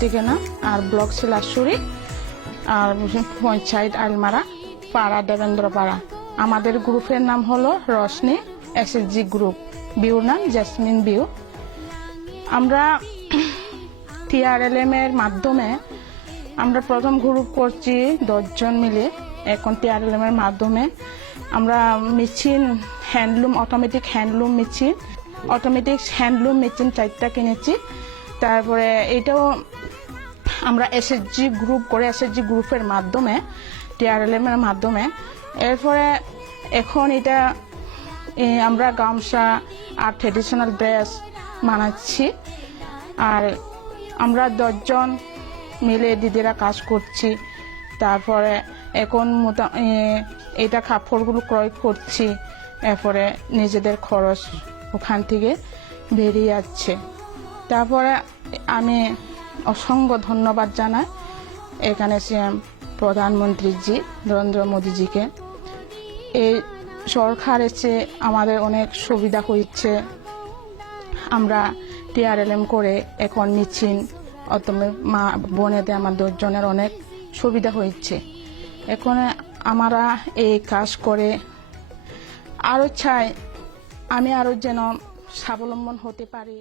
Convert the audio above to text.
ঠিকানা আর ব্লক শিলাশুড়ি আর পঞ্চায়েত আলমারা, পাড়া দেবেন্দ্র পাড়া আমাদের গ্রুপের নাম হলো রশনি এসএসজি গ্রুপ বিউর নাম জেসমিন বিউ আমরা টিআরএলএম এর মাধ্যমে আমরা প্রথম গ্রুপ করছি দশজন মিলে। এখন টিআরএলএম এর মাধ্যমে আমরা machine handloom automatic handloom machine automatic handloom machine চারটা কিনেছি। তারপরে এটাও আমরা এসএসজি গ্রুপ করে এসএসজি গ্রুপের মাধ্যমে টিআরএলএম এর মাধ্যমে। এরপরে এখন এটা আমরা গামছা আর ট্রেডিশনাল ড্রেস বানাচ্ছি। আর আমরা দশজন মিলে দিদিরা কাজ করছি। তারপরে এখন মোটা এটা কাপড়গুলো ক্রয় করছি। এরপরে নিজেদের খরচ ওখান থেকে বেরিয়ে যাচ্ছে তারপরে আমি অসংখ্য ধন্যবাদ জানাই এখানে প্রধানমন্ত্রীজি, নরেন্দ্র মোদীজিকে। এই সরকার এসে আমাদের অনেক সুবিধা হয়েছে আমরা টিআরএলএম করে এখন মিছিল অতমে মা বোনেদের, আমার দশজনের অনেক সুবিধা হয়েছে। এখন আমরা এই কাজ করে আরও চাই আমি আরও যেন স্বাবলম্বন হতে পারি।